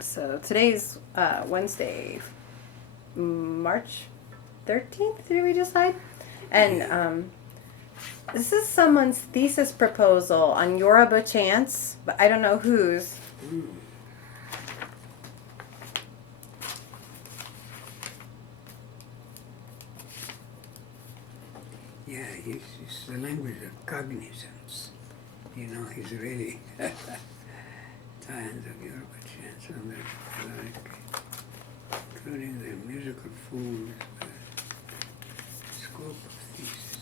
So today's Wednesday, March 13th, did we decide? And this is someone's thesis proposal on Yoruba chants, but I don't know whose. Yeah, it's the language of cognizance. You know, he's really tons of Yoruba chants on the melodic, including the musical forms, the scope of thesis.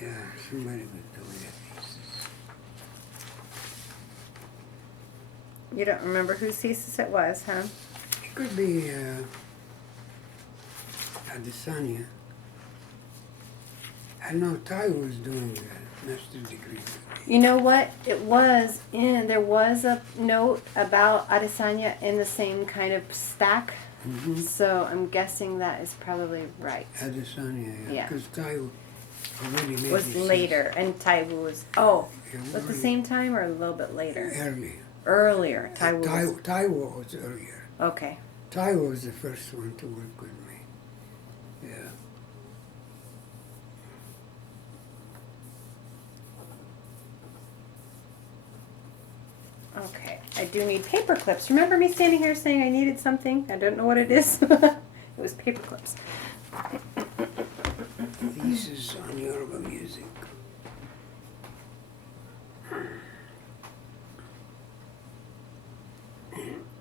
Yeah, somebody was doing a thesis. You don't remember whose thesis it was, huh? It could be Adesanya. I know Ty was doing a master's degree. You know what? There was a note about Adesanya in the same kind of stack. Mm-hmm. So I'm guessing that is probably right. Adesanya, Yeah. because Ty already made Was his later, and Taiwu was, at the same time or a little bit later? earlier. Earlier. Taiwu was, Taiwo was earlier. okay. Taiwo was the first one to work with me. Yeah. Okay. I do need paper clips. Remember me standing here saying I needed something? I don't know what it is. It was paper clips. Thesis on Yoruba music.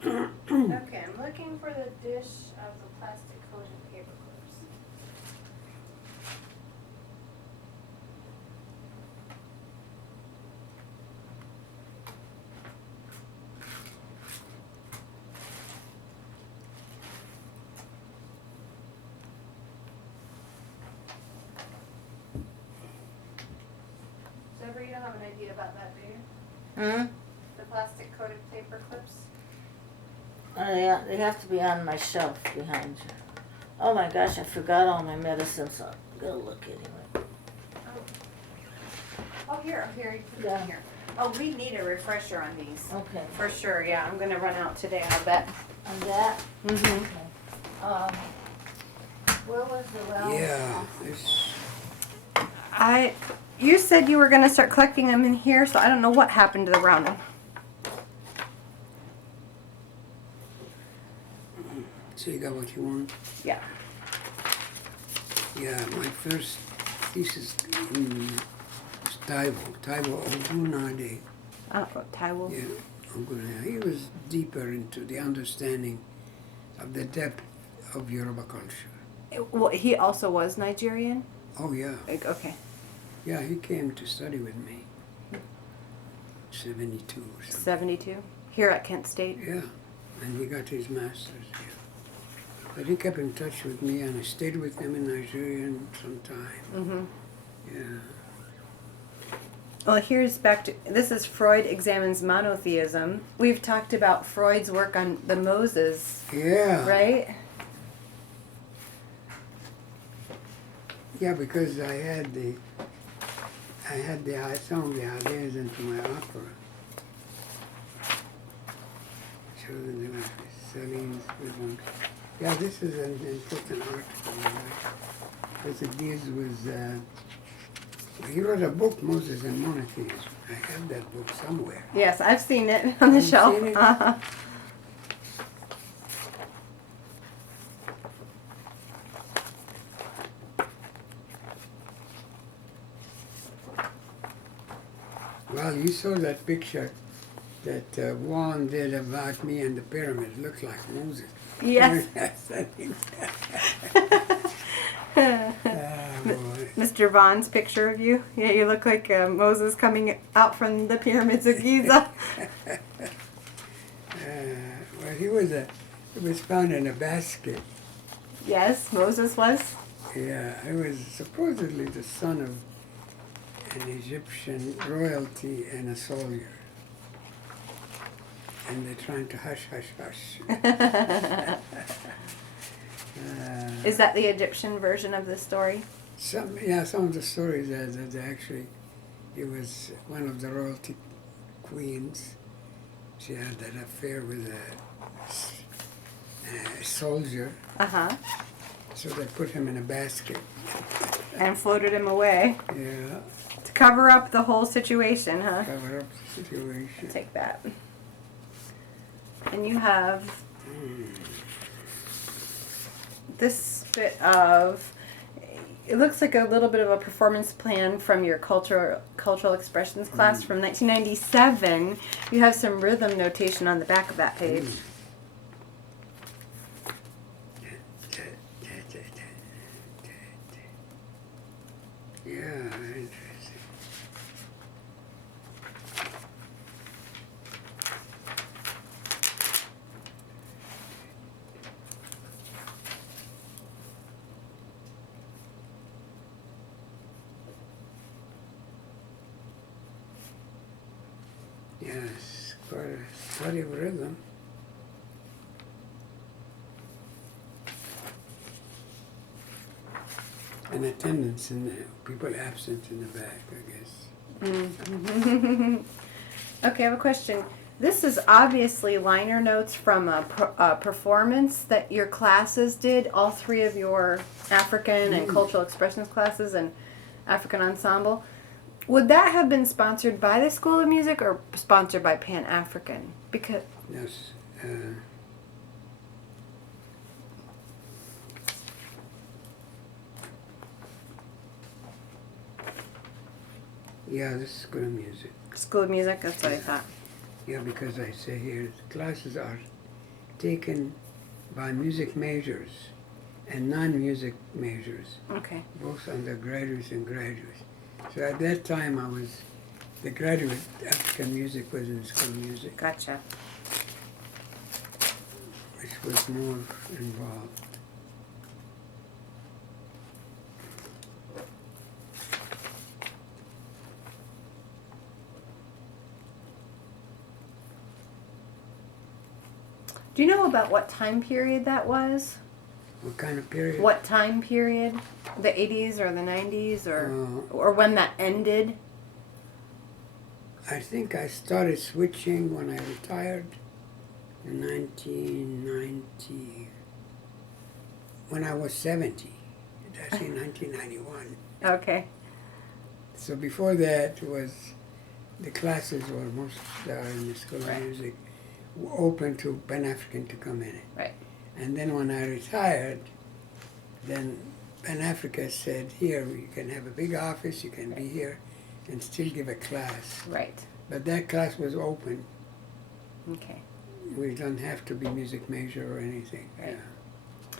Okay, I'm looking for the dish of the plastic coated paper clips. Deborah, you don't have an idea about that, do you? Hmm? The plastic coated paper clips? Yeah, they have to be on my shelf behind you. Oh my gosh, I forgot all my medicines. So I'm gonna look anyway. Oh, here, you put it Yeah. in here. Oh, we need a refresher on these. Okay. For sure, yeah, I'm gonna run out today, I bet. On that? Mm-hmm. Okay. Where was the round? Yeah, it's, You said you were gonna start collecting them in here, so I don't know what happened to the roundel. so you got what you want? Yeah. Yeah, my first thesis was Taiwo Ogunade. Oh, Taiwo. Yeah, Ogunade. He was deeper into the understanding of the depth of Yoruba culture. Well, he also was Nigerian? Oh yeah, Okay. yeah, he came to study with me. 72 or something. 72? Here at Kent State? Yeah, and he got his master's here. But he kept in touch with me, and I stayed with him in Nigeria some time. Mm-hmm. Yeah. Well, here's back to, this is Freud Examines Monotheism. We've talked about Freud's work on the Moses, Yeah. right? Yeah, because I had some of the ideas into my opera. Chosen them as Celine's rhythms. Yeah, this is an important article, because it deals with, he wrote a book, Moses and Monotheism. I have that book somewhere. Yes, I've seen it on the You've shelf. seen it? Uh-huh. Well, you saw that picture that Juan did about me and the pyramid. It looked like Moses. Yes. Boy. Mr. Vaughn's picture of you. Yeah, you look like Moses coming out from the pyramids of Giza. Well, he was found in a basket. Yes, Moses was. Yeah, he was supposedly the son of an Egyptian royalty and a soldier. And they're trying to hush, hush, hush. Is that the Egyptian version of the story? Some of the stories that actually, he was one of the royalty queens. She had that affair with a soldier. Uh-huh. So they put him in a basket. And floated him away. Yeah. To cover up the whole situation, huh? Cover up the situation. Take that. And you have this bit of, it looks like a little bit of a performance plan from your cultural expressions class from 1997. You have some rhythm notation on the back of that page. Yeah, interesting. Yes, quite a study of rhythm. And attendance in the people absent in the back, I guess. Okay, I have a question. This is obviously liner notes from a performance that your classes did, all three of your African and cultural expressions classes and African ensemble. Would that have been sponsored by the School of Music or sponsored by Pan African? Because Yes. Yeah, this is good music. School of Music, that's what I thought. Yeah, because I say here, the classes are taken by music majors and non-music majors, Okay. both undergraduates and graduates. So at that time, the graduate African music was in School of Music, Gotcha. which was more involved. Do you know about what time period that was? What kind of period? What time period? The 80s or the 90s or when that ended? I think I started switching when I retired in 1990, when I was 70. That's in 1991. Okay. So before that the classes were most in the School of Right. Music open to Pan-African to come in. Right. And then when I retired, then Pan-Africa said, here, you can have a big office, you can be here and still give a class. Right. But that class was open. Okay. We don't have to be music major or anything. Right. Yeah.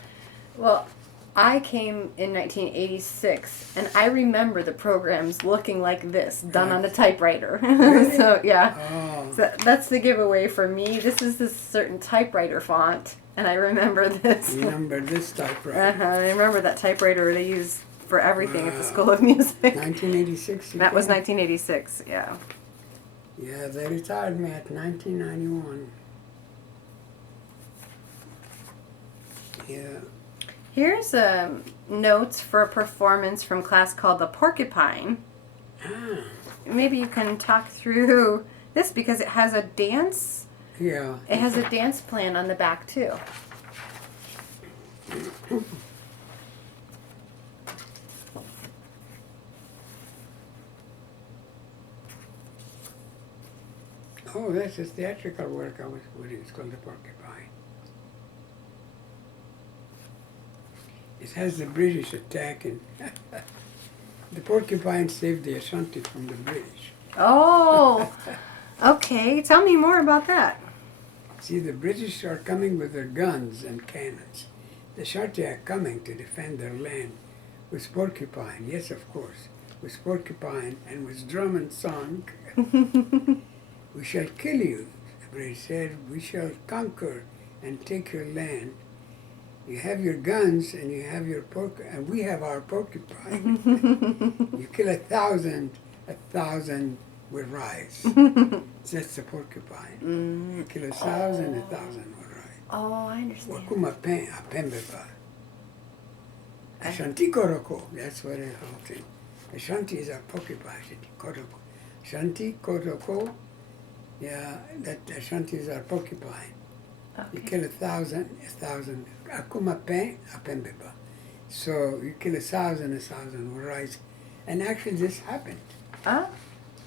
Well, I came in 1986, and I remember the programs looking like this, done on a typewriter. Really? So, yeah. Oh, So that's the giveaway for me. This is this certain typewriter font, and I remember this. you remember this typewriter? I remember that typewriter they use for everything at the Wow. School of Music. 1986? That was 1986, yeah. Yeah, they retired me at 1991. Yeah. Here's notes for a performance from class called The Porcupine. Ah, Maybe you can talk through this because it has a dance. yeah. It has a dance plan on the back too. Oh, that's a theatrical work I was putting. It's called The Porcupine. It has the British attacking. The porcupine saved the Ashanti from the British. Oh, okay. Tell me more about that. See, the British are coming with their guns and cannons. The Ashanti are coming to defend their land with porcupine. Yes, of course, with porcupine and with drum and song. We shall kill you, the British said. We shall conquer and take your land. You have your guns and you have your and we have our porcupine. You kill 1,000, 1,000 will rise. That's the porcupine. You kill 1,000, 1,000 will rise. Oh, I understand. Wakuma pen apembeba. Ashanti koroko. That's what it holds in. Ashanti is a porcupine. Ashanti koroko. Ashanti koroko. Yeah, that Ashanti is our porcupine. You Okay. kill 1,000, 1,000. Akuma pen apembeba. So you kill 1,000, 1,000 will rise. And actually this happened. Huh?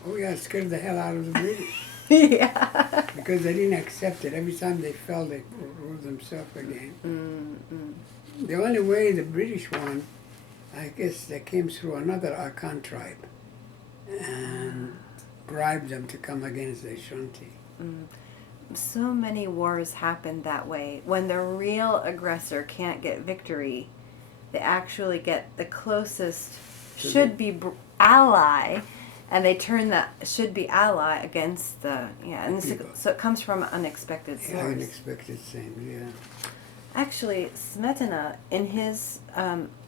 Oh yeah, it scared the hell out of the British. Yeah. Because they didn't accept it. Every time they fell, they ruled themselves again. Mm-hmm. The only way the British won, I guess, they came through another Akan tribe and bribed them to come against the Ashanti. So many wars happen that way. When the real aggressor can't get victory, they actually get the closest To should-be ally, and they turn that should-be ally against the, and people. so it comes from an unexpected Yeah, source. unexpected thing, yeah. Actually, Smetana, in his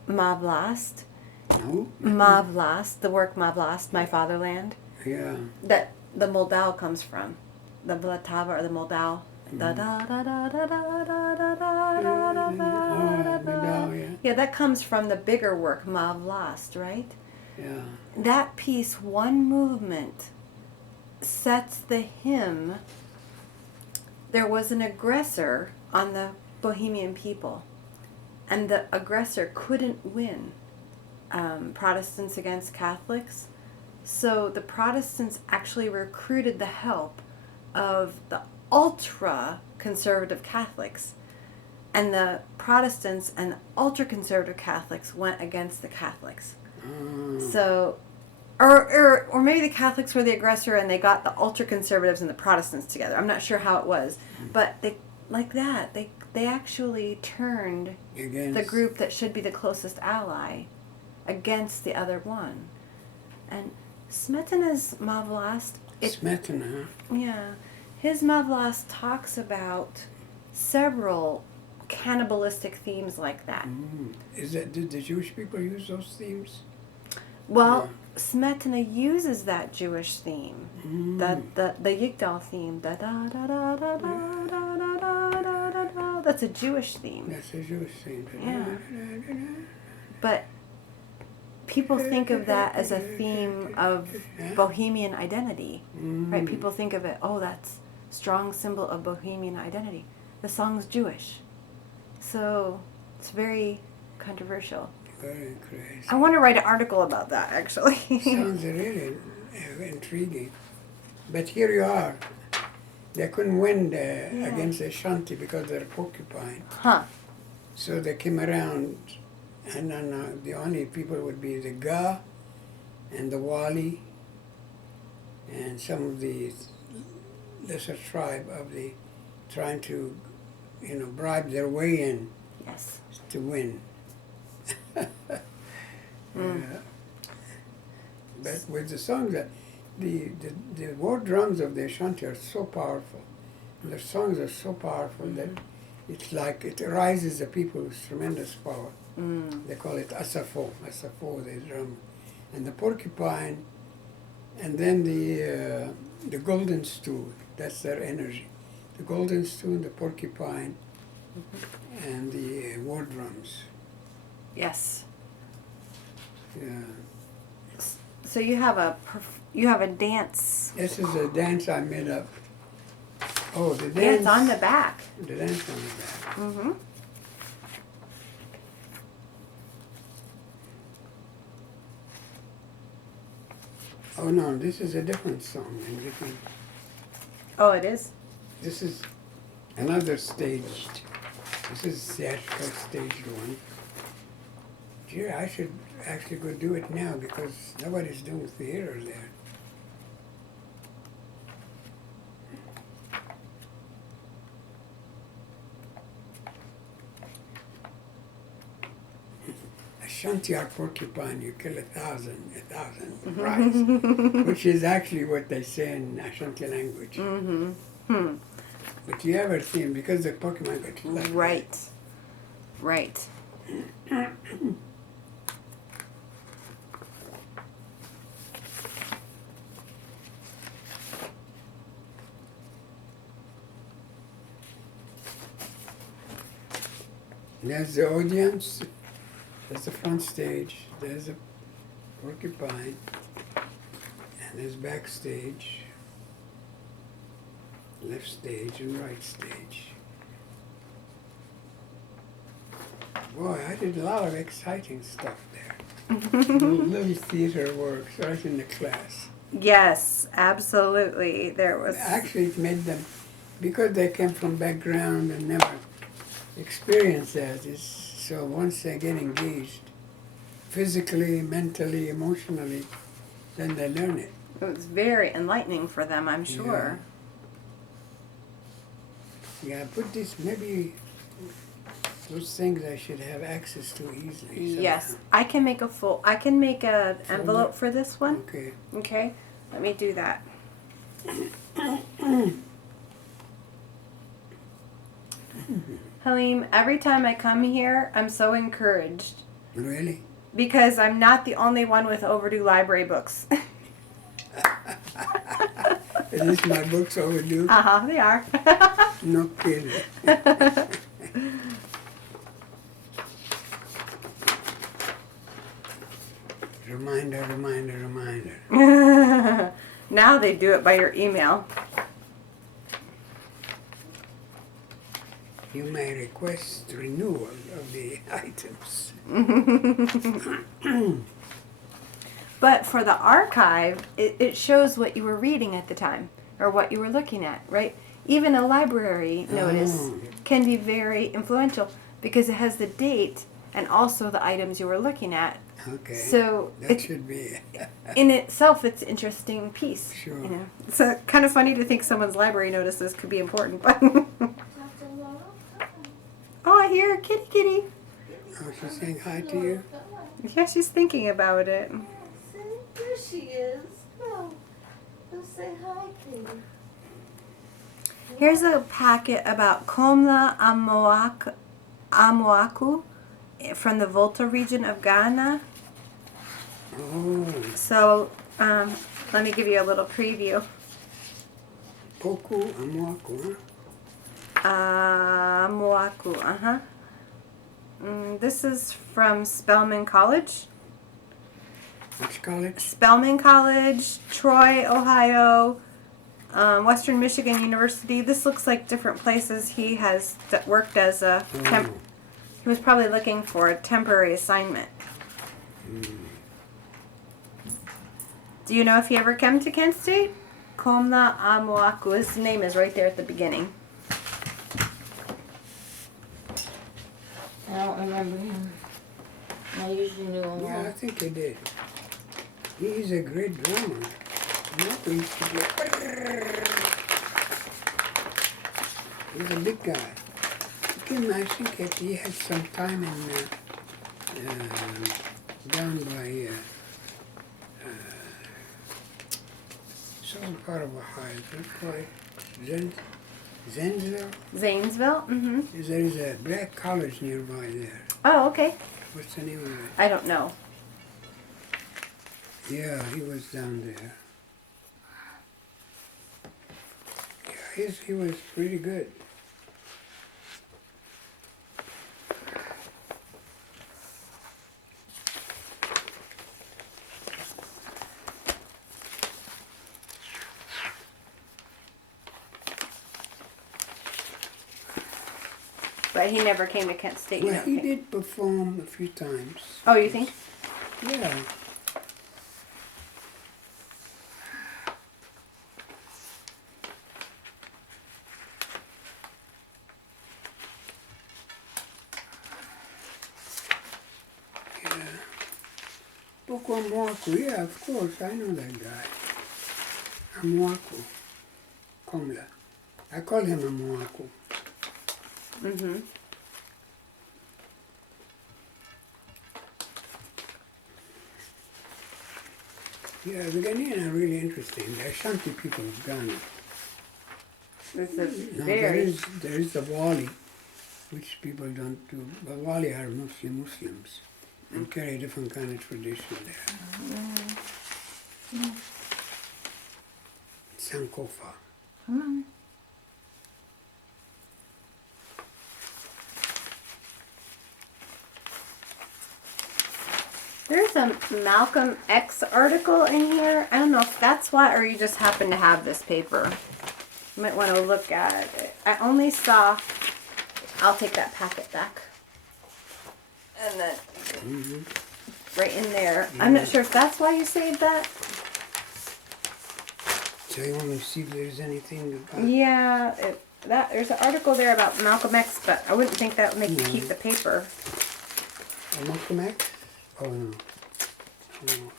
Mavlast, No? Mavlast, the work Mavlast, My Fatherland, Yeah. that the Moldau comes from, the Vlatava or the Moldau. Da da da da da da da da da da da da. Yeah. Yeah, that comes from the bigger work Mavlast, right? Yeah. That piece, one movement, sets the hymn. There was an aggressor on the Bohemian people, and the aggressor couldn't win. Protestants against Catholics. So the Protestants actually recruited the help of the ultra-conservative Catholics, and the Protestants and the ultra-conservative Catholics went against the Catholics. So, or maybe the Catholics were the aggressor and they got the ultra-conservatives and the Protestants together. I'm not sure how it was, but they actually turned Against the group that should be the closest ally against the other one. And Smetana's Mavlast, Smetana, huh? yeah, his Mavlast talks about several cannibalistic themes like that. Is that, did the Jewish people use those themes? Well, Smetana uses that Jewish theme, the Yigdal theme, da da da da da da da da da da da. That's a Jewish theme. That's a Jewish theme. Yeah. But people think of that as a theme of Bohemian identity, right? People think of it, oh, that's strong symbol of Bohemian identity. The song's Jewish, so it's very controversial. Very crazy. I want to write an article about that, actually. Sounds really intriguing. But here you are. They couldn't win against Ashanti because they're porcupine. Huh. So they came around, and then the only people would be the Ga and the Wali and some of the lesser tribe of the trying to, bribe their way in Yes. to win. But with the songs, the war drums of the Ashanti are so powerful. Their songs are so powerful that it's like it rises the people with tremendous power. They call it asafo, the drum, and the porcupine, and then the golden stool. That's their energy. The golden stool, the porcupine, and the war drums. Yes. Yeah. So you have a dance. This is a dance I made up. Oh, the dance. Dance on the back. The dance on the back. Mm-hmm. Oh no, this is a different song and different. Oh, it is? This is another staged. This is theatrical staged one. Gee, I should actually go do it now because nobody's doing theater there. Ashanti or porcupine, you kill 1,000, rise, which is actually what they say in Ashanti language. But you ever seen, because the Pokemon got like Right. Right. There's the audience, there's the front stage, there's a porcupine, and there's backstage, left stage and right stage. Boy, I did a lot of exciting stuff there. Little theater work right in the class. Yes, absolutely. There was. Actually, it made them, because they came from background and never experienced that, so once they get engaged, physically, mentally, emotionally, then they learn it. It was very enlightening for them, I'm sure. Yeah, put this, maybe those things I should have access to easily. Somehow. Yes, I can make an envelope for this one. Okay. Okay, let me do that. Halim, every time I come here, I'm so encouraged Really? because I'm not the only one with overdue library books. Is this my books overdue? They are. No kidding. Reminder, reminder, reminder. Now they do it by your email. You may request renewal of the items. But for the archive, it shows what you were reading at the time or what you were looking at, right? Even a library notice can be very influential because it has the date and also the items you were looking at. Okay. So that should be in itself, it's an interesting piece. Sure. You know, it's kind of funny to think someone's library notices could be important, but. Oh, I hear kitty kitty. Oh, she's saying hi to you? Yeah, she's thinking about it. See, there she is. Go. Go say hi, kitty. Here's a packet about Komla Amoaku from the Volta region of Ghana. Oh, So, let me give you a little preview. Poku Amoaku, huh? Amoaku, this is from Spelman College. Which college? Spelman College, Troy, Ohio, Western Michigan University. This looks like different places he has worked as a temp. He was probably looking for a temporary assignment. Do you know if he ever came to Kent State? Komla Amoaku. His name is right there at the beginning. I don't remember him. I usually knew him Yeah, I well. think he did. He's a great drummer. Marco used to play. He's a big guy. I think he had some time in down by some part of Ohio. What's it called? Zanesville? Zanesville? Mm-hmm. There is a black college nearby there. Oh, okay. What's the name of it? I don't know. Yeah, he was down there. Yeah, he was pretty good. But he never came to Kent State. You Well, don't he think? did perform a few times. Oh, you think? Yeah. Yeah. Boko Amwaku, yeah, of course, I know that guy. Amwaku. Komla. I call him Amwaku. Mm-hmm. Yeah, the Ghanaian are really interesting. They're Ashanti people of Ghana. This is No, very... there is the wali, which people don't do. The wali are mostly Muslims and carry a different kind of tradition there. Sankofa. There's a Malcolm X article in here. I don't know if that's why, or you just happen to have this paper. You might want to look at it. I only saw... I'll take that packet back. And then right in there. I'm not sure if that's why you saved that. So you want to see if there's anything about... Yeah, there's an article there about Malcolm X, but I wouldn't think that would make you keep the paper. Malcolm X? Oh, no. Oh.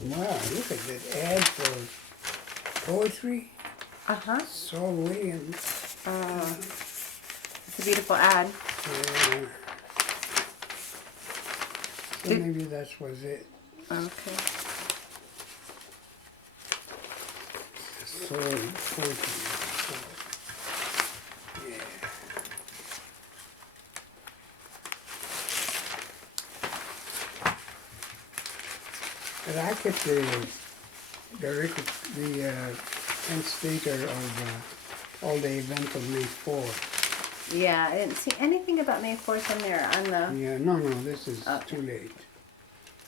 Wow, look at that ad for poetry. Uh-huh. Saul Williams. It's a beautiful ad. So maybe that was it. Okay. Saul poetry. Yeah. But I kept the translator of all the event of May 4th. Yeah, I didn't see anything about May 4th in there on the... Yeah, no, this is too late.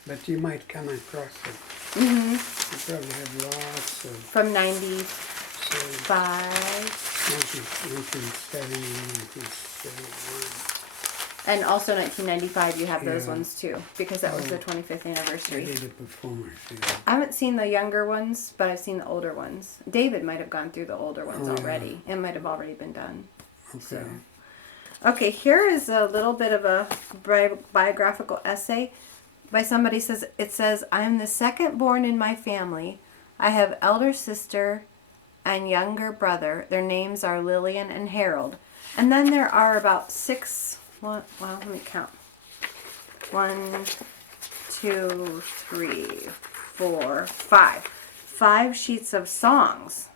But you might come across it. Mm-hmm. You probably have lots of... From 95. 1970, 1971. And also 1995, you have those Yeah. ones too, because that was the 25th I anniversary. did a performance. I haven't seen the younger ones, but I've seen the older ones. David might have gone through the older ones Oh, yeah. already. It might have already been done. Okay. So. Okay, here is a little bit of a biographical essay by somebody. It says, I am the second born in my family. I have elder sister and younger brother. Their names are Lillian and Harold. And then there are about well, let me count. 1, 2, 3, 4, 5. 5 sheets of songs.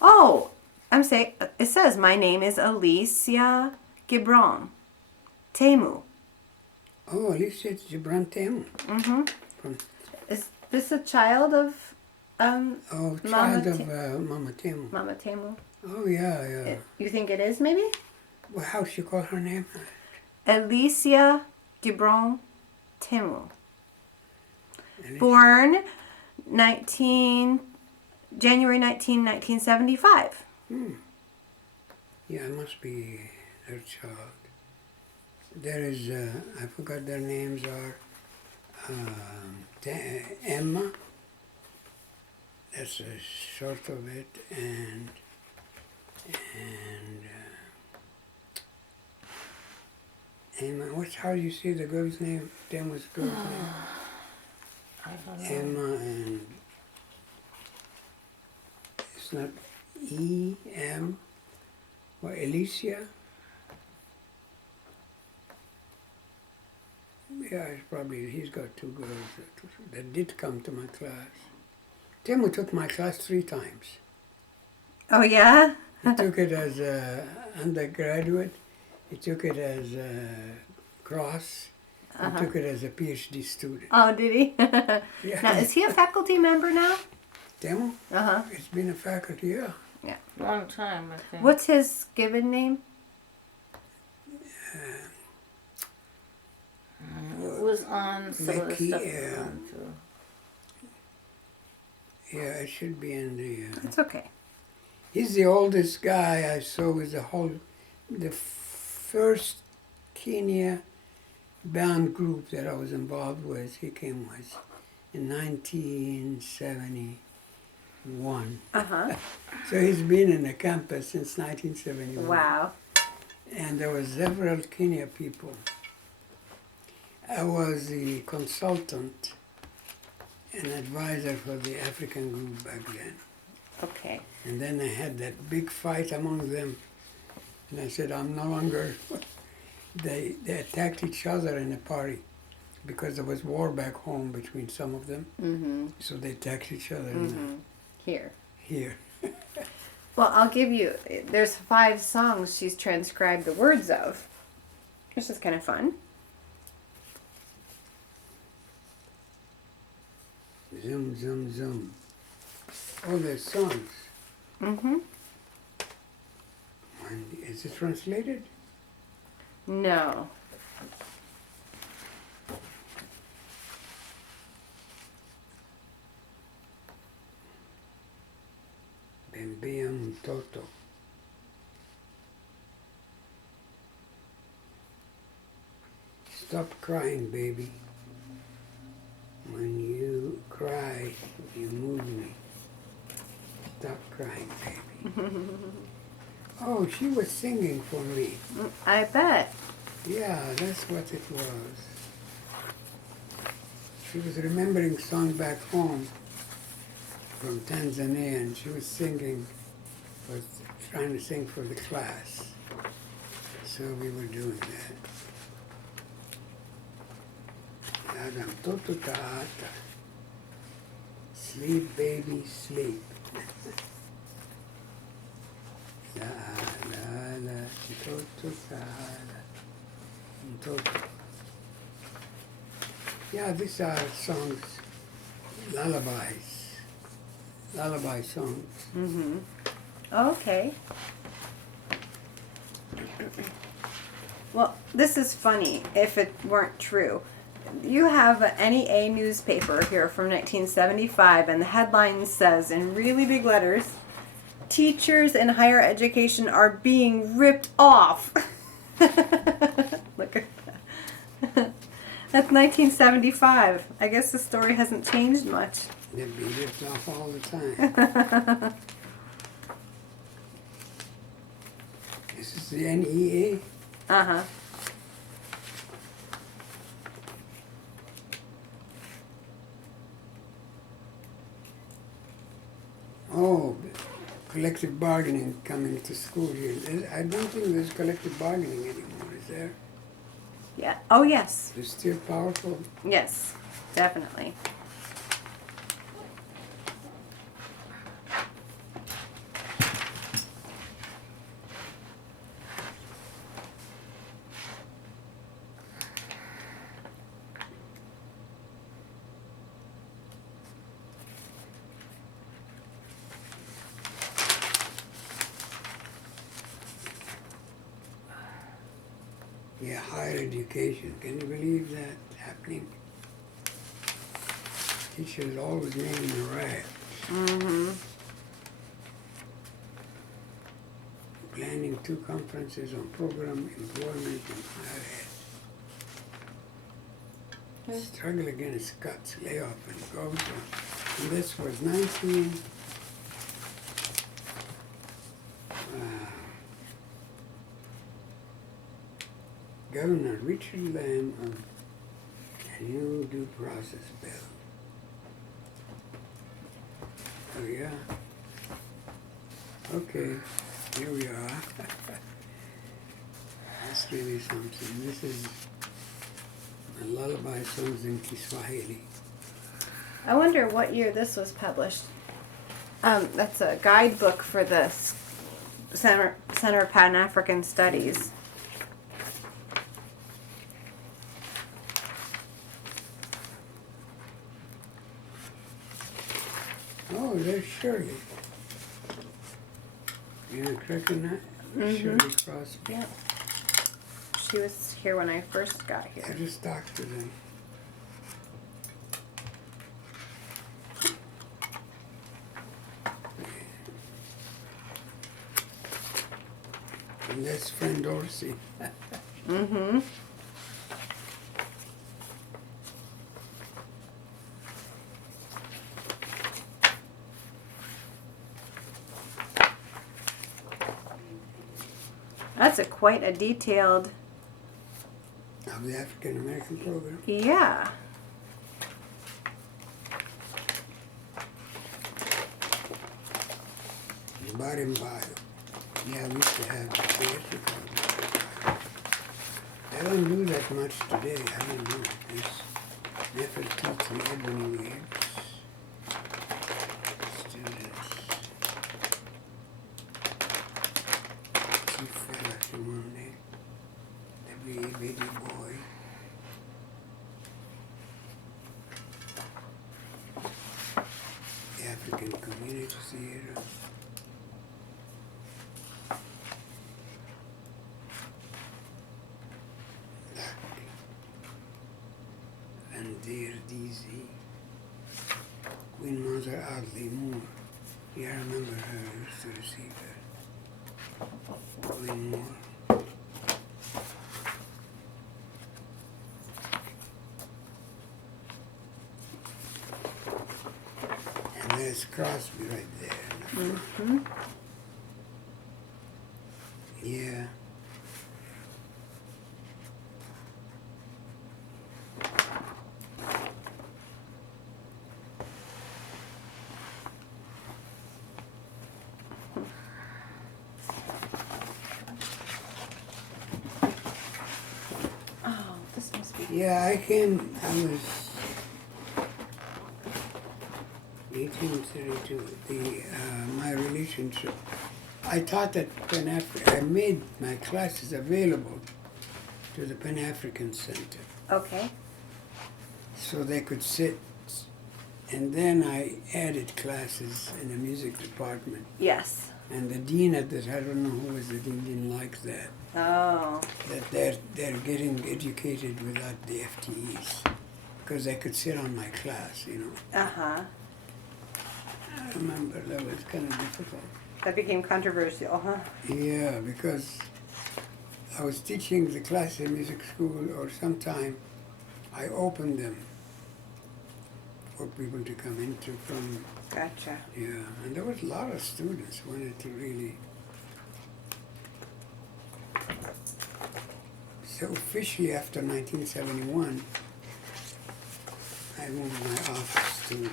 Oh, it says, my name is Alicia Gibran Temu. Oh, Alicia Gibran Temu. Mm-hmm. Is this a child of Child of Mama Temu. Mama Temu? Oh, yeah. You think it is, maybe? Well, how should you call her name? Alicia Gibran Temu. Born January 19, 1975. Yeah, it must be their child. There is, I forgot their names are, Emma, that's a short of it, and Emma, how do you say the girl's name? Emma's girl's name? I don't know. Emma and, it's not E-M, or Alicia? Yeah, it's probably, he's got 2 girls that did come to my class. Temu took my class 3 times. Oh, yeah? He took it as undergraduate, he took it as cross, he took it as a PhD student. Oh, did he? Yeah. Now, is he a faculty member now? Temu? Uh-huh. It's been a faculty, yeah. Yeah. Long time, I think. What's his given name? It was on some of the Mickey, stuff. It was on too. Yeah, it should be in the... It's okay. He's the oldest guy I saw with the first Kenya band group that I was involved with. He came with in 1971. Uh-huh. So he's been in the campus since 1971. Wow. And there were several Kenya people. I was the consultant and advisor for the African group back then. Okay. And then I had that big fight among them. And I said, I'm no longer they attacked each other in a party because there was war back home between some of them. Mm-hmm. So they attacked each other Mm-hmm. Here. here. Well, I'll give you, there's 5 songs she's transcribed the words of, which is kind of fun. Zoom, zoom, zoom. Oh, there's songs. Mm-hmm. And is it translated? No. Bembeam Toto. Stop crying, baby. When you cry, you move me. Stop crying, baby. Oh, she was singing for me. I bet. Yeah, that's what it was. She was remembering song back home from Tanzania, and she was singing, was trying to sing for the class. So we were doing that. Adam Toto Taata. Sleep, baby, sleep. La la la, Toto Taata. Toto. Yeah, these are songs, lullabies, lullaby songs. Mm-hmm. Okay. Well, this is funny if it weren't true. You have an NEA newspaper here from 1975, and the headline says in really big letters, "Teachers in higher education are being ripped off." Look at that. That's 1975. I guess the story hasn't changed much. They'd be ripped off all the time. This is the NEA. Uh-huh. Oh, collective bargaining coming to school here. I don't think there's collective bargaining anymore, is there? Yeah. Oh, yes. It's still powerful. Yes, definitely. Yeah, higher education. Can you believe that happening? Teachers always making a rag. Mm-hmm. Planning 2 conferences on program employment in higher ed. Struggle against cuts, layoff, and growth. And this was 19. Governor Richard Lamb on a new due process bill. Oh yeah. Okay, here we are. That's really something. This is a lullaby songs in Kiswahili. I wonder what year this was published. That's a guidebook for the Center of Pan-African Studies. Oh, there's Shirley. You know, recognize Shirley Crosby. Yeah. She was here when I first got I here. just talked to them. And that's friend Dorsey. Mm-hmm. That's quite a detailed, Of the African American program. yeah. The bottom bio. Yeah, we used to have the theatrical. I don't do that much today. I don't know. It's Nefertiti Ebony Wigs. Students. Chief fella Shimone. W.A. Baby Boy. The African Community Theater. And Dear DZ. Queen Mother Audley Moore. Yeah, I remember her. I used to receive her. Queen Moore. And there's Crosby right there. Mm-hmm. Yeah. Oh, this must be. Yeah, I was 1832, my relationship. I taught at I made my classes available to the Pan-African Center Okay. so they could sit, and then I added classes in the music department. Yes. And the dean at this, I don't know who was the dean, didn't like that. Oh. That they're getting educated without the FTEs, because they could sit on my class, you know. Uh-huh. I remember that was kind of difficult. That became controversial, huh? Yeah, because I was teaching the class in music school, or sometime I opened them for people to come into from, Gotcha. yeah, and there was a lot of students who wanted to really. So officially after 1971, I moved my office to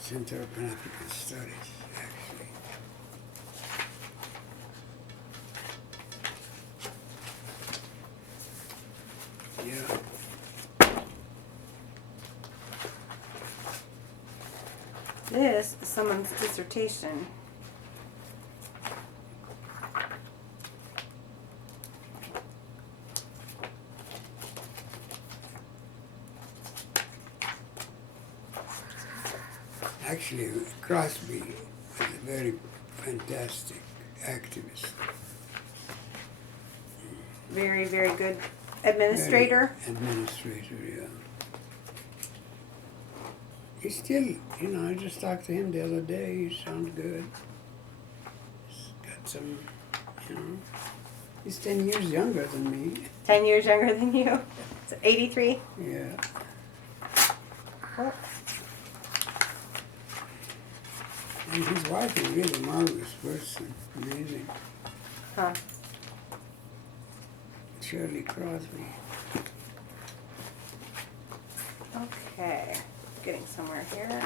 Center of Pan-African Studies, actually. Yeah. This is someone's dissertation. Actually, Crosby was a very fantastic activist. Very, very good administrator. Very administrator, yeah. He's still, you know, I just talked to him the other day. He sounds good. He's got some, you know, he's 10 years younger than me. 10 years younger than you. So 83. Yeah. Oh. And his wife is really a marvelous person. Amazing. Huh. Shirley Crosby. Okay. Getting somewhere here.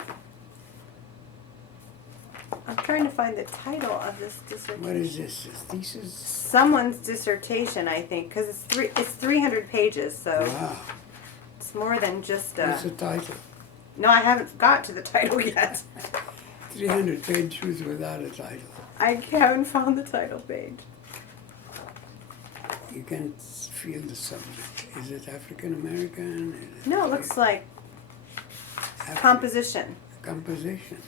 I'm trying to find the title of this dissertation. What is this? A thesis? Someone's dissertation, I think, because it's 300 pages, so Wow. it's more than just a. What's the title? No, I haven't got to the title yet. 300 pages without a title. I haven't found the title page. You can feel the subject. Is it African American? No, it looks like composition. Composition.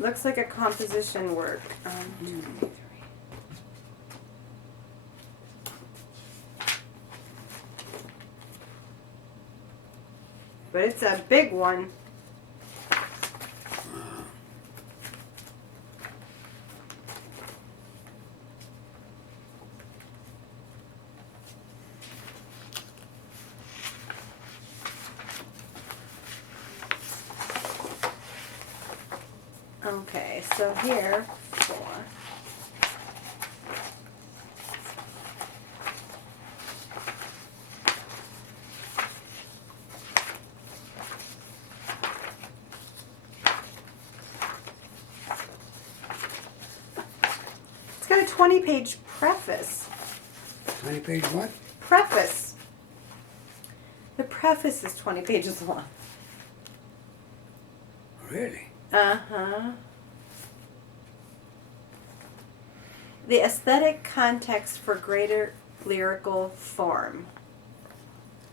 Looks like a composition work. But it's a big one. Okay, so here for it's got a 20-page preface. 20-page what? Preface. The preface is 20 pages long. Really? Uh-huh. The aesthetic context for greater lyrical form.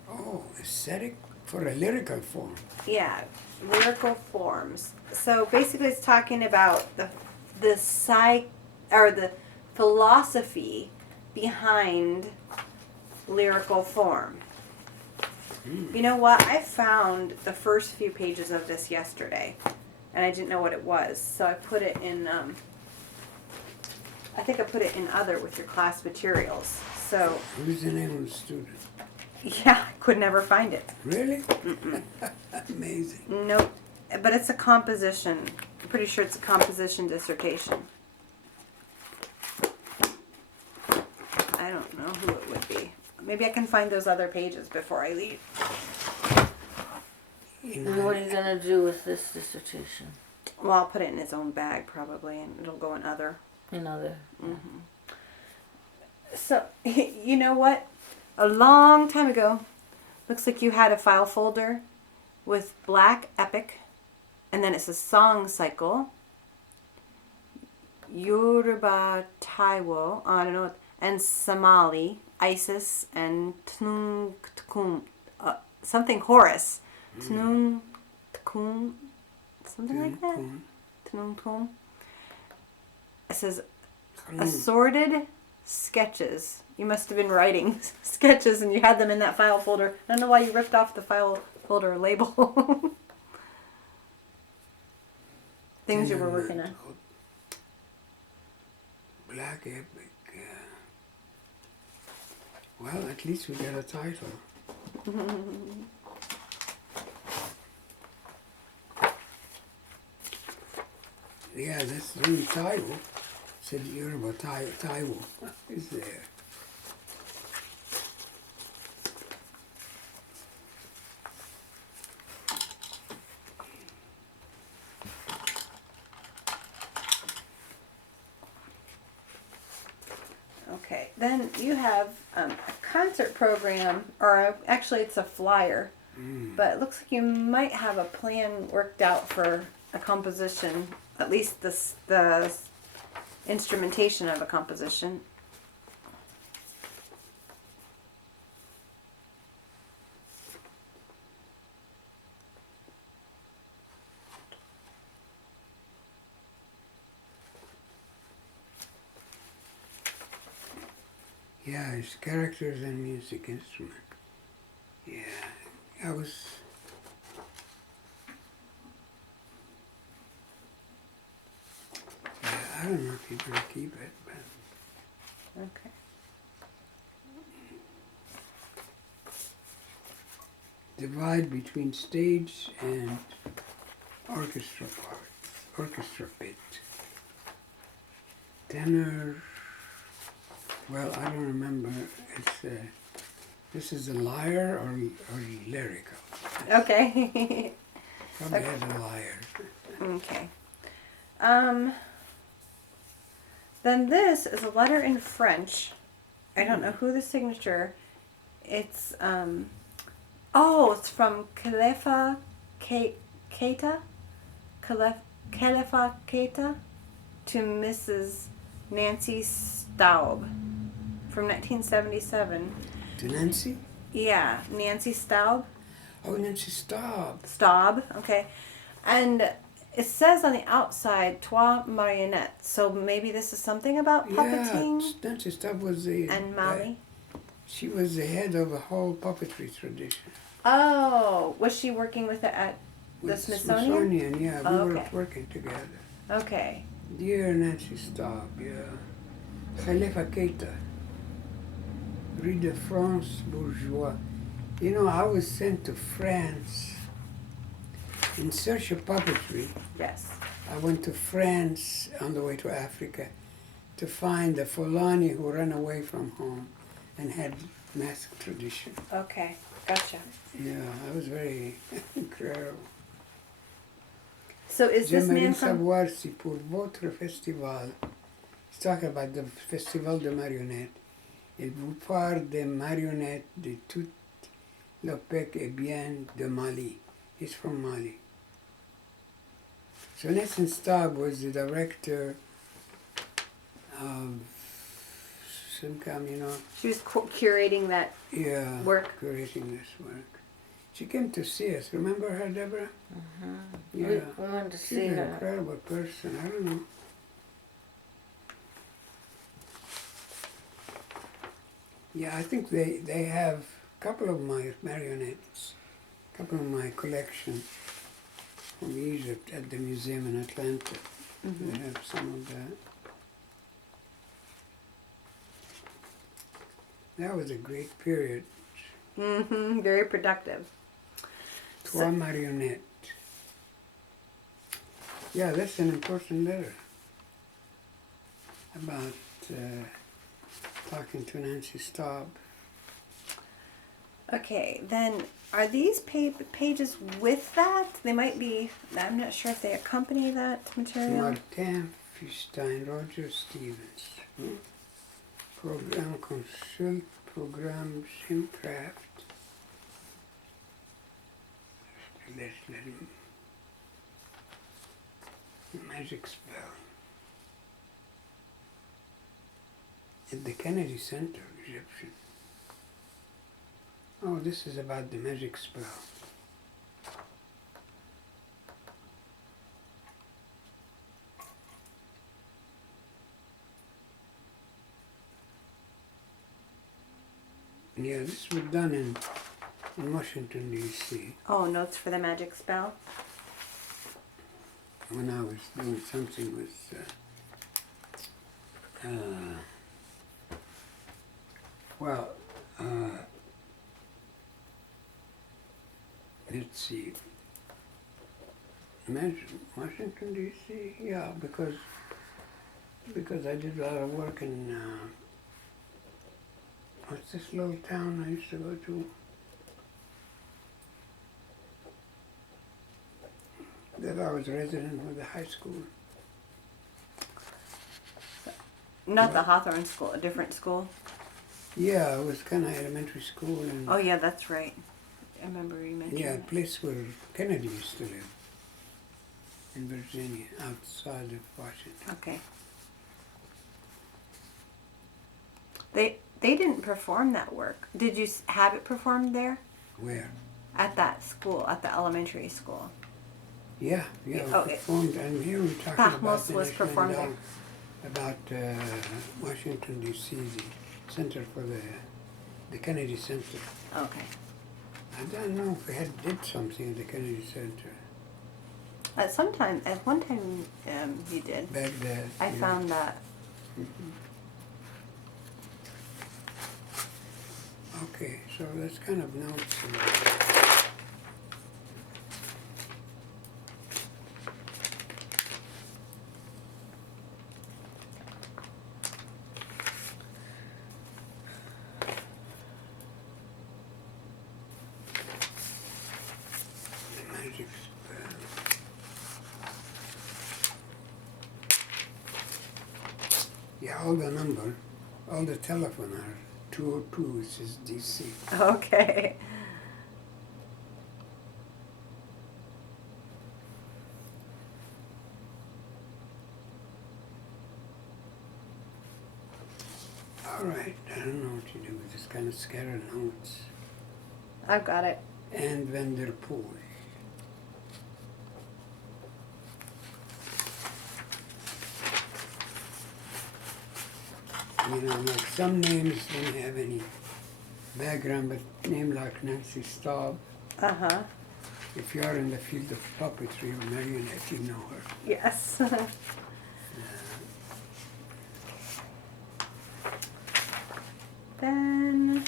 Oh, aesthetic for a lyrical form. Yeah, lyrical forms. So basically it's talking about the philosophy behind lyrical form. You know what? I found the first few pages of this yesterday, and I didn't know what it was, so I put it in. I think I put it in other with your class materials. So Who's the name of the student? yeah, I could never find it. Really? Amazing. Nope. But it's a composition. I'm pretty sure it's a composition dissertation. I don't know who it would be. Maybe I can find those other pages before I leave. You And know, what are you gonna do with this dissertation? Well, I'll put it in his own bag probably, and it'll go in other. You know, the So, you know what? A long time ago, looks like you had a file folder with Black Epic, and then it's a song cycle, Yoruba Taiwo, I don't know, and Somali, Isis, and Tnung Tkum, something Horus. Tnung Tkum, something like that? Tnung Tkum. It says assorted sketches. You must have been writing sketches and you had them in that file folder. I don't know why you ripped off the file folder label. Things you were working on. Black Epic. Well, at least we got a title. Yeah, this new Taiwo said Yoruba Taiwo is there. Okay, then you have a concert program, or actually it's a flyer, but it looks like you might have a plan worked out for a composition, at least the instrumentation of a composition. Yeah, it's characters and music instrument. Yeah, I was. Yeah, I don't know if you're gonna keep it, but Okay. divide between stage and orchestra part, orchestra bit. Tenor. Well, I don't remember. It's this is a lyre or lyrical. Okay. Probably has a lyre. Okay. Then this is a letter in French. I don't know who the signature. It's it's from Khalifa Keita. Khalifa Keita to Mrs. Nancy Staub from 1977. To Nancy? Yeah, Nancy Staub. Oh, Nancy, stop. Staub, okay. And it says on the outside, Toi Marionnette. So maybe this is something about puppeting Yeah, Nancy Staub was the... and Mali. She was the head of a whole puppetry tradition. Oh, was she working with it at the With Smithsonian? yeah. Oh, We were okay. working together. Okay. Dear Nancy Staub, yeah. Khalifa Keita. Rue de France Bourgeois. You know, I was sent to France in search of puppetry. Yes. I went to France on the way to Africa to find the Fulani who ran away from home and had mask tradition. Okay. Gotcha. Yeah, I was very incredible. So is this J'aimerais man from... savoir si pour votre festival, he's talking about the Festival de Marionnettes, Il vous parle des marionnettes de tout le peuple et bien de Mali. He's from Mali. So Nathan Staub was the director of some kind, She was curating that yeah, work. curating this work. She came to see us. Remember her, Deborah? Yeah. We wanted to She's see an her. incredible person. I don't know. Yeah, I think they have a couple of my marionettes, a couple of my collection from Egypt at the museum in Atlanta. Mm-hmm. They have some of that. That was a great period. Mm-hmm. Very productive. Trois marionnettes. Yeah, that's an important letter about talking to Nancy Staub. Okay, then are these pages with that? They might be, I'm not sure if they accompany that material. Martin Fustine, Roger Stevens. Program Consult, Program Simcraft. Let's let him. Magic Spell. At the Kennedy Center, Egyptian. Oh, this is about the magic spell. Yeah, this was done in Washington, D.C. Oh, notes for the magic spell? when I was doing something with let's see, imagine Washington D.C. Yeah, because I did a lot of work in what's this little town I used to go to? That I was resident with the high school. Not the Hawthorne School, a different school? Yeah, it was kind of elementary school. And oh yeah, that's right. I remember you mentioned yeah, a that. place where Kennedy used to live. In Virginia, outside of Washington. Okay. They didn't perform that work. Did you have it performed there? Where? At that school, at the elementary school. Yeah, Oh, performed, and here we're talking about Tahmos the was National performed Endowment, about Washington D.C., the Center for the Kennedy Center. Okay. I don't know if we did something at the Kennedy Center. At one time, you did. Back there. I found that. Mm-hmm. Okay, so that's kind of notes. The magic spell. Yeah, all the telephone are 202, which is DC. Okay. All right, I don't know what to do with this kind of scattered notes. I've got it. And Vanderpool. You know, like some names don't have any background, but name like Nancy Staub. Uh-huh. If you are in the field of puppetry or marionette, you know her. Yes. Then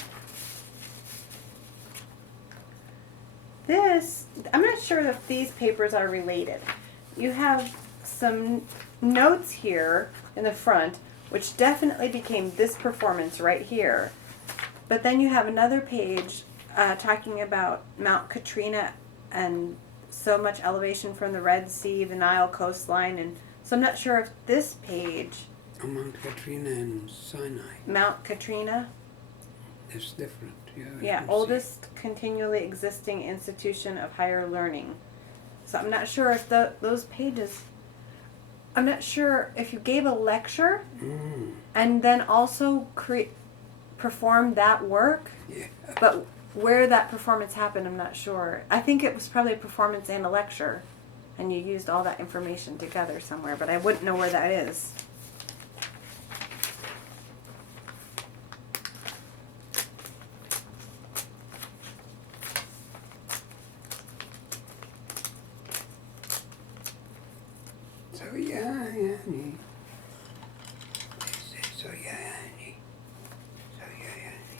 this, I'm not sure if these papers are related. You have some notes here in the front, which definitely became this performance right here. But then you have another page talking about Mount Katrina and so much elevation from the Red Sea, the Nile coastline, and so I'm not sure if this page, Mount Katrina and Sinai. Mount Katrina, It's different. Yeah. Yeah, I see. oldest continually existing institution of higher learning. So I'm not sure if those pages, I'm not sure if you gave a lecture Mm, and then also performed that work, yeah. but where that performance happened, I'm not sure. I think it was probably a performance and a lecture, and you used all that information together somewhere, but I wouldn't know where that is. So yeah, yani. They say so yeah, yani. So yeah, yani.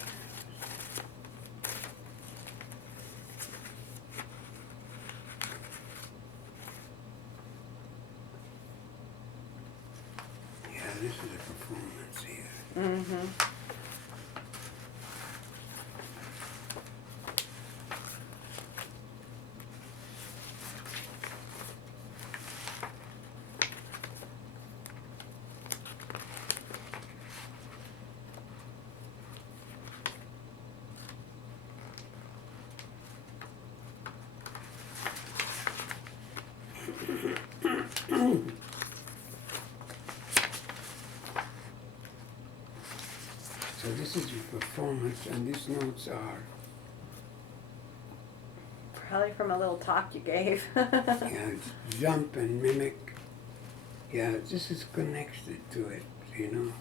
Yeah, this is a performance here. Mm-hmm. So this is your performance, and these notes are, Probably from a little talk you gave. it's jump and mimic. Yeah, this is connected to it, you know.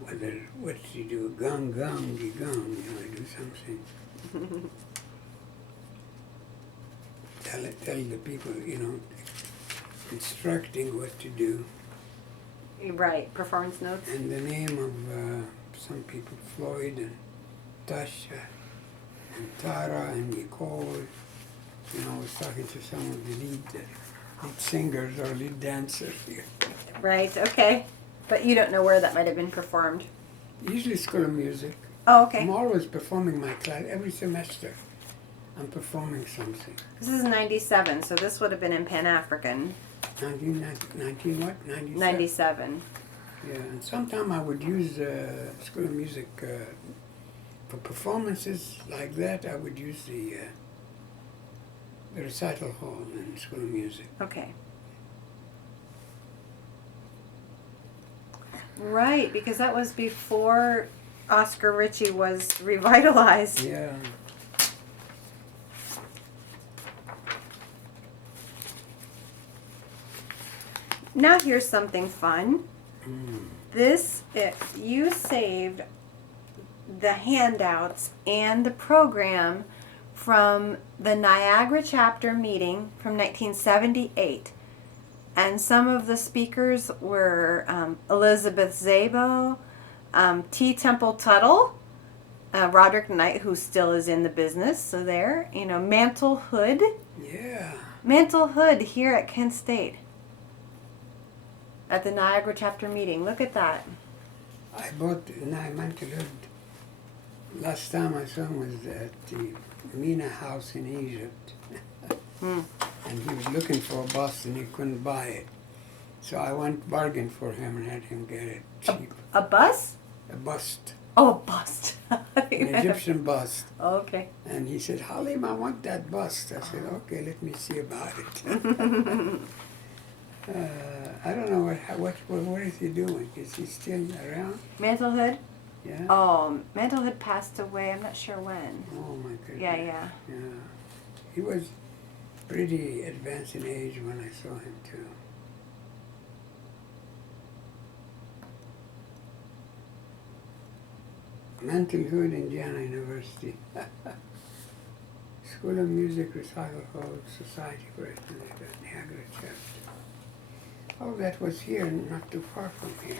Whether what you do, gum, gum, you gum, you know, do something. Tell the people, you know, instructing what to do. Right, performance notes. And the name of some people, Floyd and Tasha and Tara and Nicole. You know, I was talking to some of the lead singers or lead dancers here. Right, okay. But you don't know where that might have been performed. Usually School of Music. Oh, okay. I'm always performing my class every semester. I'm performing something. This is 97, so this would have been in Pan-African. 19 what? 97? 97. Yeah, and sometime I would use School of Music for performances like that. I would use the recital hall in School of Music. Okay. Right, because that was before Oscar Ritchie was revitalized. Yeah. Now here's something fun. Mm. You saved the handouts and the program from the Niagara chapter meeting from 1978. And some of the speakers were Elizabeth Szabo, T. Temple Tuttle, Roderick Knight, who still is in the business, so there, Mantle Hood. Yeah. Mantle Hood here at Kent State. At the Niagara chapter meeting. Look at that. I bought Mantle Hood. Last time I saw him was at the Mina House in Egypt. And he was looking for a bust and he couldn't buy it. So I went bargain for him and had him get it cheap. A bus? A bust. Oh, a bust. An Egyptian bust. Oh, okay. And he said, Halim, I want that bust. I said, okay, let me see about it. I don't know what is he doing? Is he still around? Mantle Hood? Yeah? Oh, Mantle Hood passed away. I'm not sure when. Oh my goodness. Yeah. Yeah. He was pretty advanced in age when I saw him too. Mantle Hood, Indiana University. School of Music Recital Hall, Society for Ethnomusicologist, Niagara Chapter. Oh, that was here, not too far from here.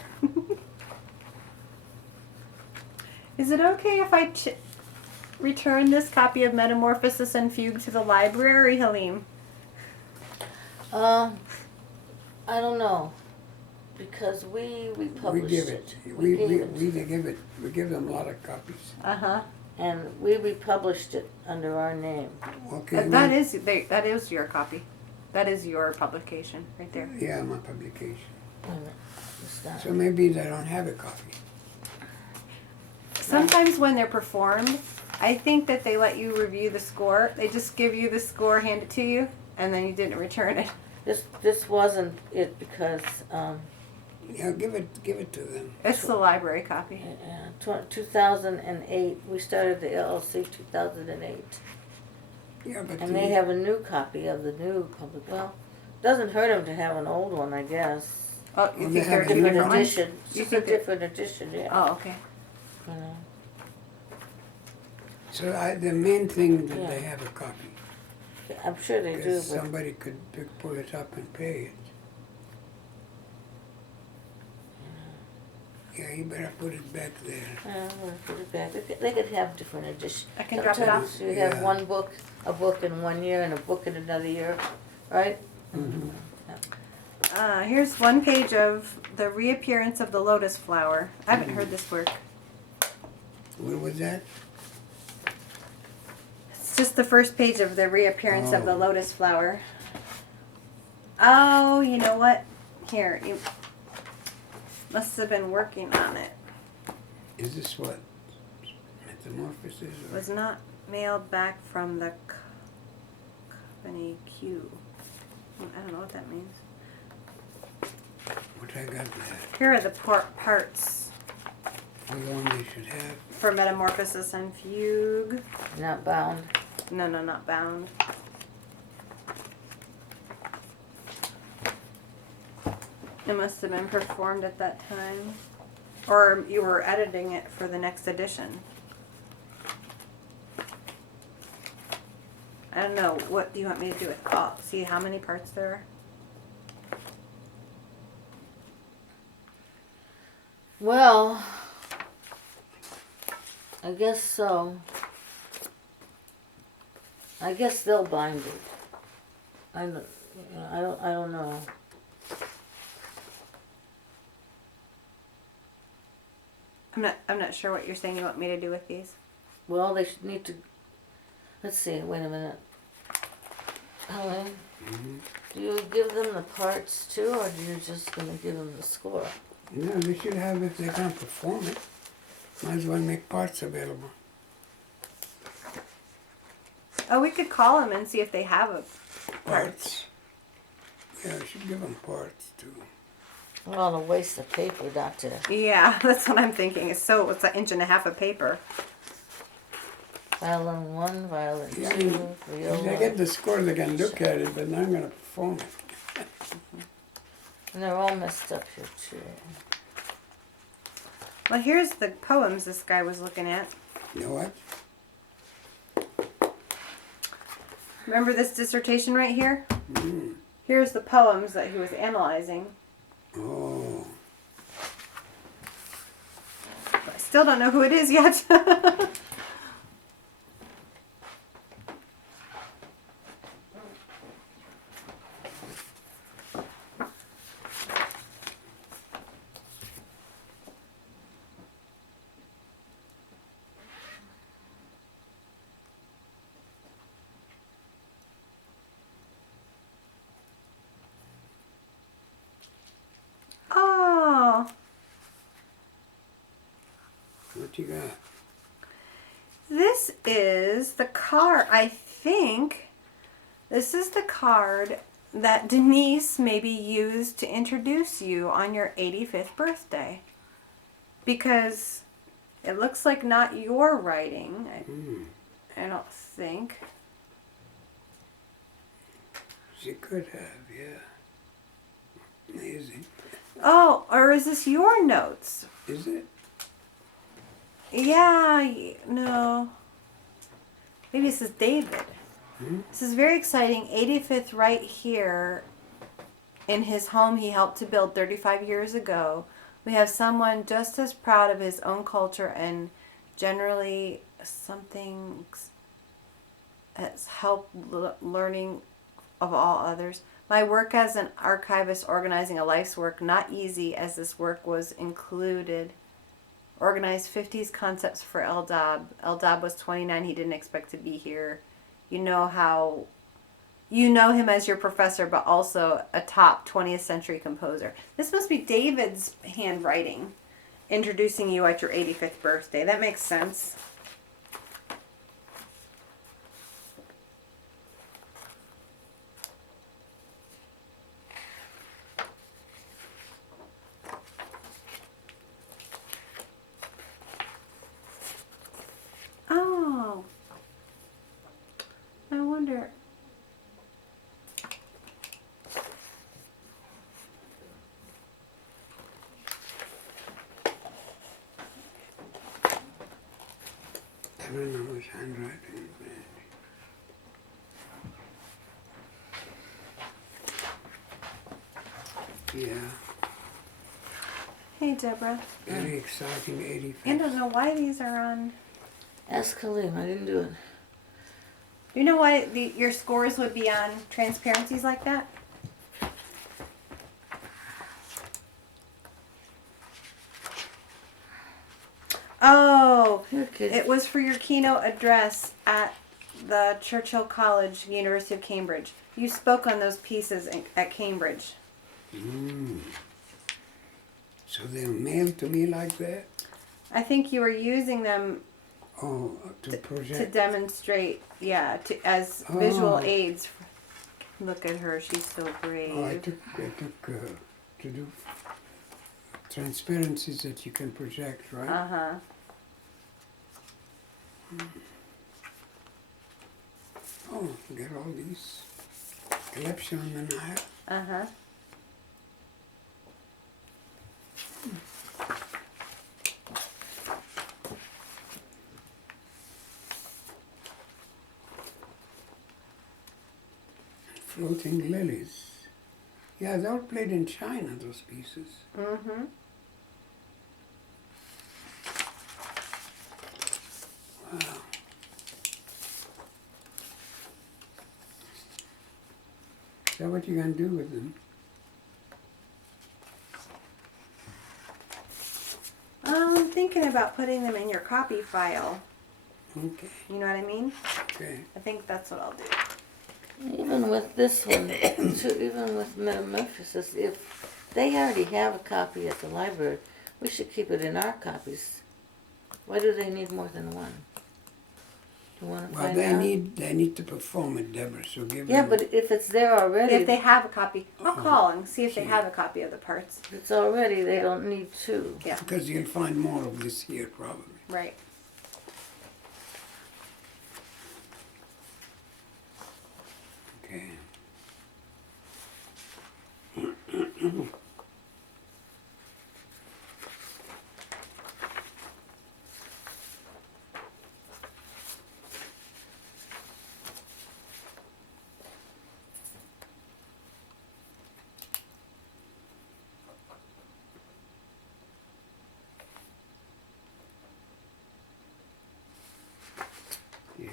Is it okay if I return this copy of Metamorphosis and Fugue to the library, Halim? I don't know, because we published We give it. We give them a lot of copies. Uh-huh. and we republished it under our name. Okay. That is your copy. That is your publication right there. Yeah, my publication. Wait a minute, it's not- So maybe they don't have a copy. sometimes when they're performed, I think that they let you review the score. They just give you the score, hand it to you, and then you didn't return it. This wasn't it because Yeah, give it to them. It's the library copy. 2008, we started the LLC 2008. Yeah, but And they have a new copy of the new public. Well, doesn't hurt them to have an old one, I guess. Oh, you Well, think they they're have two a different Different ones? edition. You It's a think they're- different edition, yeah. Oh, okay. You know. So the main thing that Yeah. they have a copy. I'm sure they do, Because but somebody could pull it up and pay it. Yeah, you better put it back there. we'll put it back. They could have different editions. I can drop it off. Sometimes you have Yeah. a book in 1 year and a book in another year, right? Mm-hmm. Here's one page of the reappearance of the lotus flower. I haven't heard this work. What was that? It's just the first page of the reappearance of the Oh. lotus flower. Oh, you know what? Here, you must have been working on it. Is this what? Metamorphosis? It was not mailed back from the company Q. I don't know what that means. What I got there? Here are the parts The one they should have. for metamorphosis and fugue. Not bound. No, not bound. It must have been performed at that time. Or you were editing it for the next edition. I don't know. What do you want me to do? Oh, see how many parts there are? Well, I guess so. I guess they'll bind it. I don't know. I'm not sure what you're saying you want me to do with these. Well, they should need to. Let's see. Wait a minute. Helen, Mm-hmm. do you give them the parts too, or do you just gonna give them the score? No, they should have, if they're going to perform it, might as well make parts available. Oh, we could call them and see if they have a Parts. Yeah, we should give them parts too. Well, a waste of paper, not to. Yeah, that's what I'm thinking. It's an 1.5 inches of paper. Violin 1, violin 2, Yeah, viola. if they get the score, they can look at it, but not going to perform it. And they're all messed up here too. Well, here's the poems this guy was looking at. You know what? Remember this dissertation right here? Mm. Here's the poems that he was analyzing. Oh. I still don't know who it is yet. Oh, What you got? this is the card. I think this is the card that Denise maybe used to introduce you on your 85th birthday. Because it looks like not your writing. Mm. I don't think. She could have, yeah. Amazing. Oh, or is this your notes? Is it? Yeah, no. Maybe this is David. Hmm? This is very exciting. 85th right here in his home he helped to build 35 years ago. We have someone just as proud of his own culture and generally something that's helped learning of all others. My work as an archivist organizing a life's work, not easy as this work was included. Organized 50s concepts for El-Dabh. El-Dabh was 29. He didn't expect to be here. You know him as your professor, but also a top 20th century composer. This must be David's handwriting. introducing you at your 85th birthday. That makes sense. Oh, I wonder. I don't know whose handwriting is that. Yeah, Hey, Deborah. very exciting 85th. I don't know why these are on. Ask Halim, I didn't do it. Do you know why your scores would be on transparencies like that? Oh, You're kidding. it was for your keynote address at the Churchill College, University of Cambridge. You spoke on those pieces at Cambridge. So they're mailed to me like that? I think you were using them Oh, to project? to demonstrate, as visual Oh. aids. Look at her, she's so brave. Oh, I took to do transparencies that you can project, right? Uh-huh. Oh, get all these collection on the night. Uh-huh. Floating lilies. Yeah, they all played in China, those pieces. Mm-hmm. Wow. Is that what you're going to do with them? I'm thinking about putting them in your copy file. Okay, You know what I mean? okay. I think that's what I'll do. Even with this one, even with Metamorphosis, if they already have a copy at the library, we should keep it in our copies. Why do they need more than one? Do you want to Well, find they out? need to perform it, Deborah, so give Yeah, them... but if it's there already, If they have a copy, I'll Uh-huh. call and see if they Sure. have a copy of the parts. if it's already, they don't need two. Yeah, Because you'll find more of this here, probably. right. Okay. Yeah.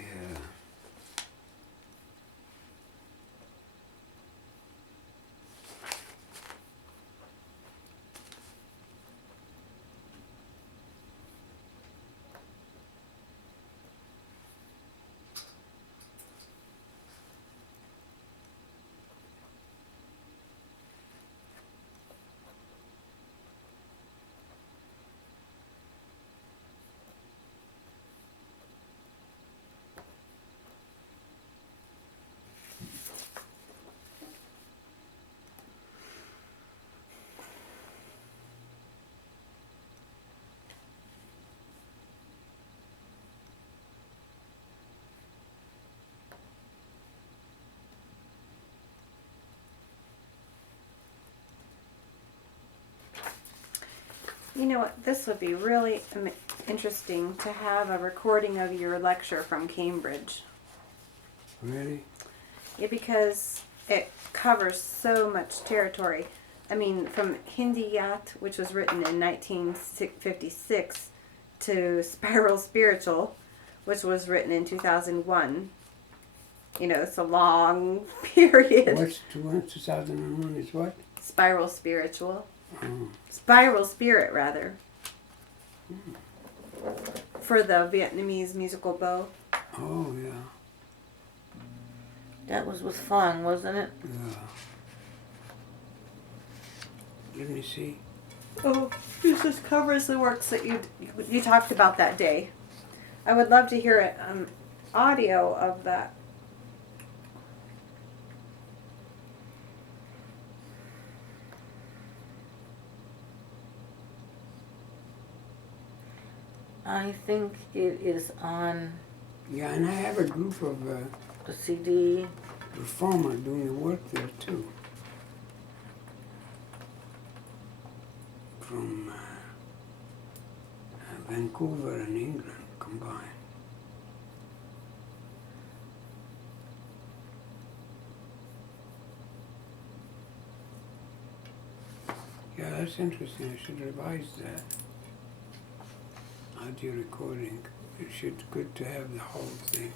You know what? This would be really interesting to have a recording of your lecture from Cambridge. Really? Yeah, because it covers so much territory. I mean, from Hindiyat, which was written in 1956, to Spiral Spiritual, which was written in 2001. You know, it's a long period. What's 2001 is what? Spiral Spiritual. Oh. Spiral Spirit, rather. For the Vietnamese musical bow. Oh, yeah. That was with Fong, wasn't it? Yeah. Let me see. Oh, this just covers the works that you talked about that day. I would love to hear audio of that. I think it is on Yeah, and I have a group of a CD. performers doing the work there too. From Vancouver and England combined. Yeah, that's interesting. I should revise that. Audio recording. It's good to have the whole thing.